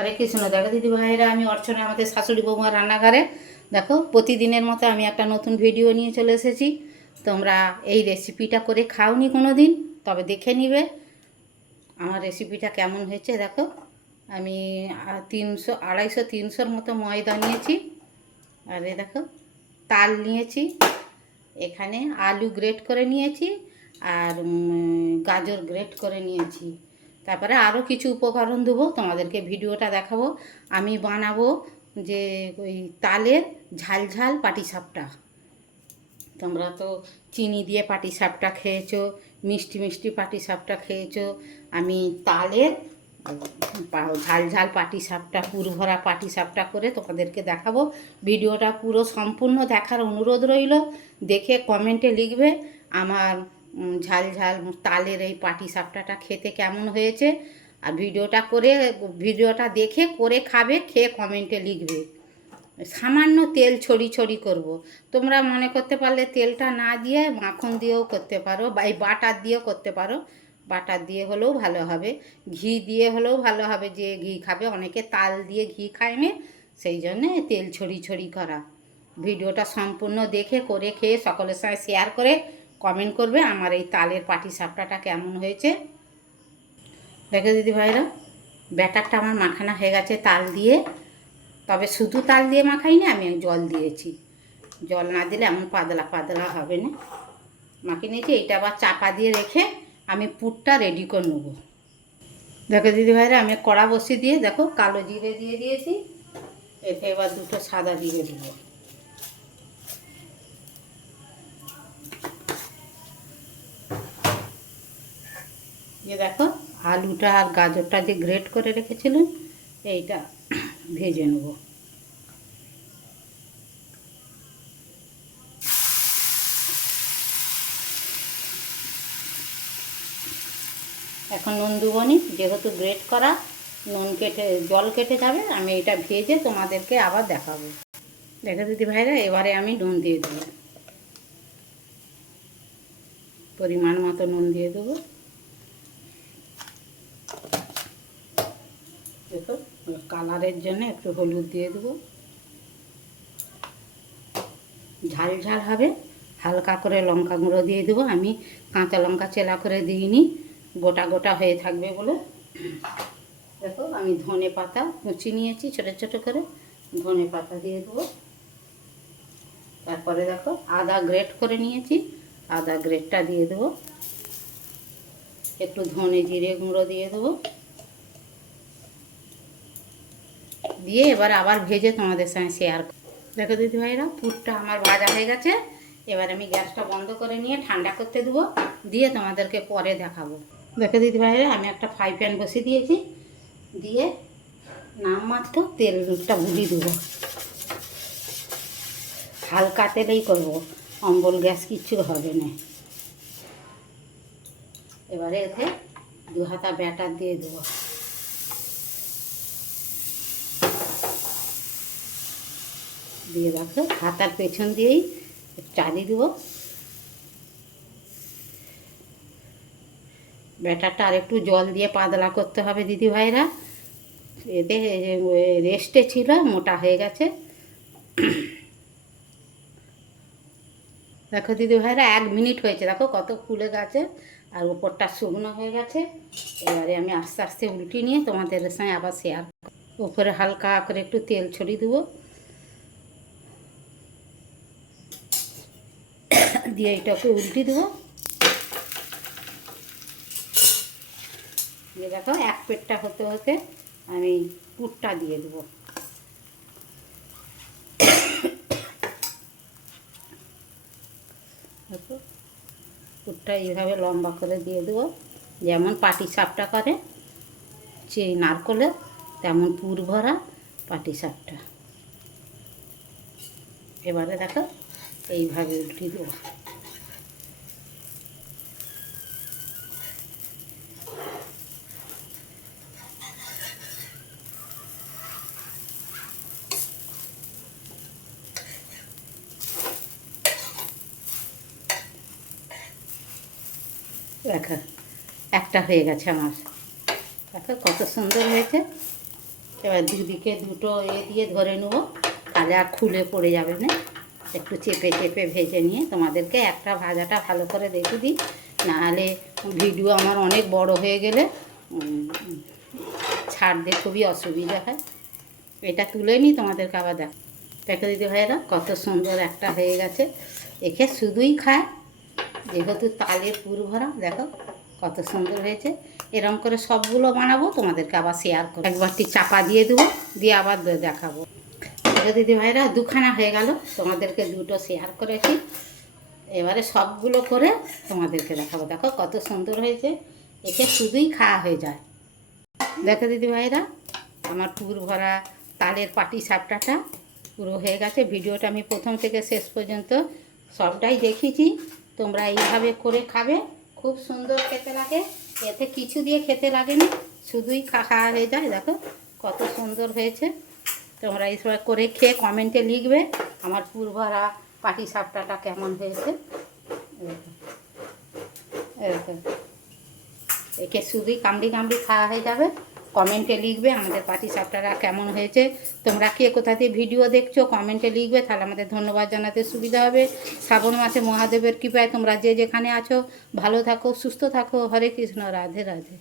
হরে কৃষ্ণ। দেখো দিদি ভাইরা, আমি অর্চনা, আমাদের শাশুড়ি বৌমার রান্নাঘরে। দেখো প্রতিদিনের মতো আমি একটা নতুন ভিডিও নিয়ে চলে এসেছি। তোমরা এই রেসিপিটা করে খাওনি কোনো দিন, তবে দেখে নিবে আমার রেসিপিটা কেমন হয়েছে। দেখো আমি 250-300 মতো ময়দা নিয়েছি, আর এই দেখো তাল নিয়েছি, এখানে আলু গ্রেট করে নিয়েছি, আর গাজর গ্রেট করে নিয়েছি। তারপরে আরও কিছু উপকরণ দেবো, তোমাদেরকে ভিডিওটা দেখাবো। আমি বানাবো যে ওই তালের ঝাল ঝাল পাটিসাপটা। তোমরা তো চিনি দিয়ে পাটিসাপটা খেয়েছো, মিষ্টি মিষ্টি পাটিসাপটা খেয়েছো। আমি তালের ঝাল ঝাল পাটিসাপটা, পুরভরা পাটিসাপটা করে তোমাদেরকে দেখাবো। ভিডিওটা পুরো সম্পূর্ণ দেখার অনুরোধ রইল। দেখে কমেন্টে লিখবে আমার ঝাল ঝাল তালের এই পাটিসাপটাটা খেতে কেমন হয়েছে। আর ভিডিওটা দেখে করে খাবে, খেয়ে কমেন্টে লিখবে। সামান্য তেল ছড়ি করব। তোমরা মনে করতে পারলে তেলটা না দিয়ে মাখন দিয়েও করতে পারো, বা এই বাটার দিয়েও করতে পারো। বাটার দিয়ে হলেও ভালো হবে, ঘি দিয়ে হলেও ভালো হবে। যে ঘি খাবে, অনেকে তাল দিয়ে ঘি খায় না, সেই জন্যে তেল ছড়ি করা। ভিডিওটা সম্পূর্ণ দেখে করে খেয়ে সকলের সঙ্গে শেয়ার করে কমেন্ট করবে আমার এই তালের পাটিসাপটাটা কেমন হয়েছে। দেখো দিদি ভাইরা, ব্যাটারটা আমার মাখানা হয়ে গেছে তাল দিয়ে। তবে শুধু তাল দিয়ে মাখাইনি, আমি জল দিয়েছি। জল না দিলে এমন পাতলা পাতলা হবে না। মাখিয়ে নিয়েছি। এইটা আবার চাপা দিয়ে রেখে আমি পুরটা রেডি করে নেব। দেখো দিদি ভাইরা, আমি কড়া বসিয়ে দিয়ে দেখো কালো জিরে দিয়ে দিয়েছি। এতে এবার দুটো সাদা জিরে দেব। দিয়ে দেখো আলুটা আর গাজরটা যে গ্রেট করে রেখেছিলাম, এইটা ভেজে নেব। এখন নুন দেবো নি, যেহেতু গ্রেট করা, জল কেটে যাবে। আমি এটা ভেজে তোমাদেরকে আবার দেখাবো। দেখো দিদি ভাইরা, এবারে আমি নুন দিয়ে দেবো, পরিমাণ মতো নুন দিয়ে দেবো। দেখো কালারের জন্য একটু হলুদ দিয়ে দেবো। ঝাল ঝাল হবে, হালকা করে লঙ্কা গুঁড়ো দিয়ে দেবো। আমি কাঁচা লঙ্কা চেলা করে দিইনি, গোটা গোটা হয়ে থাকবে বলে। দেখো আমি ধনে পাতা কুচি নিয়েছি ছোটো ছোটো করে, ধনে পাতা দিয়ে দেবো। তারপরে দেখো আদা গ্রেট করে নিয়েছি, আদা গ্রেটটা দিয়ে দেবো। একটু ধনে জিরে গুঁড়ো দিয়ে দেবো। দিয়ে এবার আবার ভেজে তোমাদের সঙ্গে শেয়ার। দেখো দিদি ভাইরা, পুরটা আমার ভাজা হয়ে গেছে। এবার আমি গ্যাসটা বন্ধ করে নিয়ে ঠান্ডা করতে দেবো, দিয়ে তোমাদেরকে পরে দেখাবো। দেখো দিদি ভাইরা, আমি একটা ফ্রাই প্যান বসিয়ে দিয়েছি, দিয়ে নামমাত্র তেলটা বুলিয়ে দেবো। হালকা তেলেই করবো, অম্বল গ্যাস কিচ্ছু হবে না। এবারে এতে 2 হাতা ব্যাটার দিয়ে দেবো। দিয়ে দেখো হাতার পেছন দিয়েই চালিয়ে দেবো। ব্যাটারটা আর একটু জল দিয়ে পাতলা করতে হবে দিদি ভাইরা, এতে রেস্টে ছিল, মোটা হয়ে গেছে। দেখো দিদি ভাইরা, 1 মিনিট হয়েছে, দেখো কত ফুলে গেছে আর উপরটা শুকনো হয়ে গেছে। এবারে আমি আস্তে আস্তে উল্টিয়ে নিয়ে তোমাদের সঙ্গে আবার শেয়ার। উপরে হালকা করে একটু তেল ছড়িয়ে দেবো, দিয়ে এটাকে উল্টে দেবো। দিয়ে দেখো এক পেটটা হতে হতে আমি পুরটা দিয়ে দেবো। দেখো পুরটা এইভাবে লম্বা করে দিয়ে দেবো, যেমন পাটিসাপটা করে নারকলের, তেমন পুর ভরা পাটিসাপটা। এবারে দেখো এইভাবে উল্টে দেবো। দেখো একটা হয়ে গেছে আমার, দেখো কত সুন্দর হয়েছে। এবার দুদিকে দুটো দিয়ে ধরে নেবো, তাহলে আর খুলে পড়ে যাবে না। একটু চেপে চেপে ভেজে নিয়ে তোমাদেরকে একটা ভাজাটা ভালো করে দেখে দিই, নাহলে ভিডিও আমার অনেক বড় হয়ে গেলে ছাড়তে খুবই অসুবিধা হয়। এটা তুলে নিই, তোমাদেরকে আবার দেখো দিদি ভাইয়েরা কত সুন্দর একটা হয়ে গেছে। একে শুধুই খায়, যেহেতু তালের পুর ভরা। দেখো কত সুন্দর হয়েছে। এরকম করে সবগুলো বানাবো, তোমাদেরকে আবার শেয়ার করবো। একবারটি চাপা দিয়ে দেবো, দিয়ে আবার দেখাবো। দিদি ভাইরা দুখানা হয়ে গেল, তোমাদেরকে দুটো শেয়ার করেছি। এবারে সবগুলো করে তোমাদেরকে দেখাবো। দেখো কত সুন্দর হয়েছে, একে শুধুই খাওয়া হয়ে যায়। দেখো দিদি ভাইরা আমার পুর ভরা তালের পাটি সাপটাটা পুরো হয়ে গেছে। ভিডিওটা আমি প্রথম থেকে শেষ পর্যন্ত সবটাই দেখিয়েছি। তোমরা এইভাবে করে খাবে, খুব সুন্দর খেতে লাগে। এতে কিছু দিয়ে খেতে লাগে না, শুধুই খাওয়া হয়ে যায়। দেখো কত সুন্দর হয়েছে। তোমরা এইসব করে খেয়ে কমেন্টে লিখবে আমার পুর ভরা পাটি সাপটাটা কেমন হয়েছে। এরকম একে শুধুই কামড়ি কামড়ি খাওয়া হয়ে যাবে। কমেন্টে লিখবে আমাদের পাটি সাপটাটা কেমন হয়েছে। তোমরা কে কোথা দিয়ে ভিডিও দেখছো কমেন্টে লিখবে, তাহলে আমাদের ধন্যবাদ জানাতে সুবিধা হবে। শ্রাবণ মাসে মহাদেবের কৃপায় তোমরা যে যেখানে আছো ভালো থাকো, সুস্থ থাকো। হরে কৃষ্ণ, রাধে রাধে।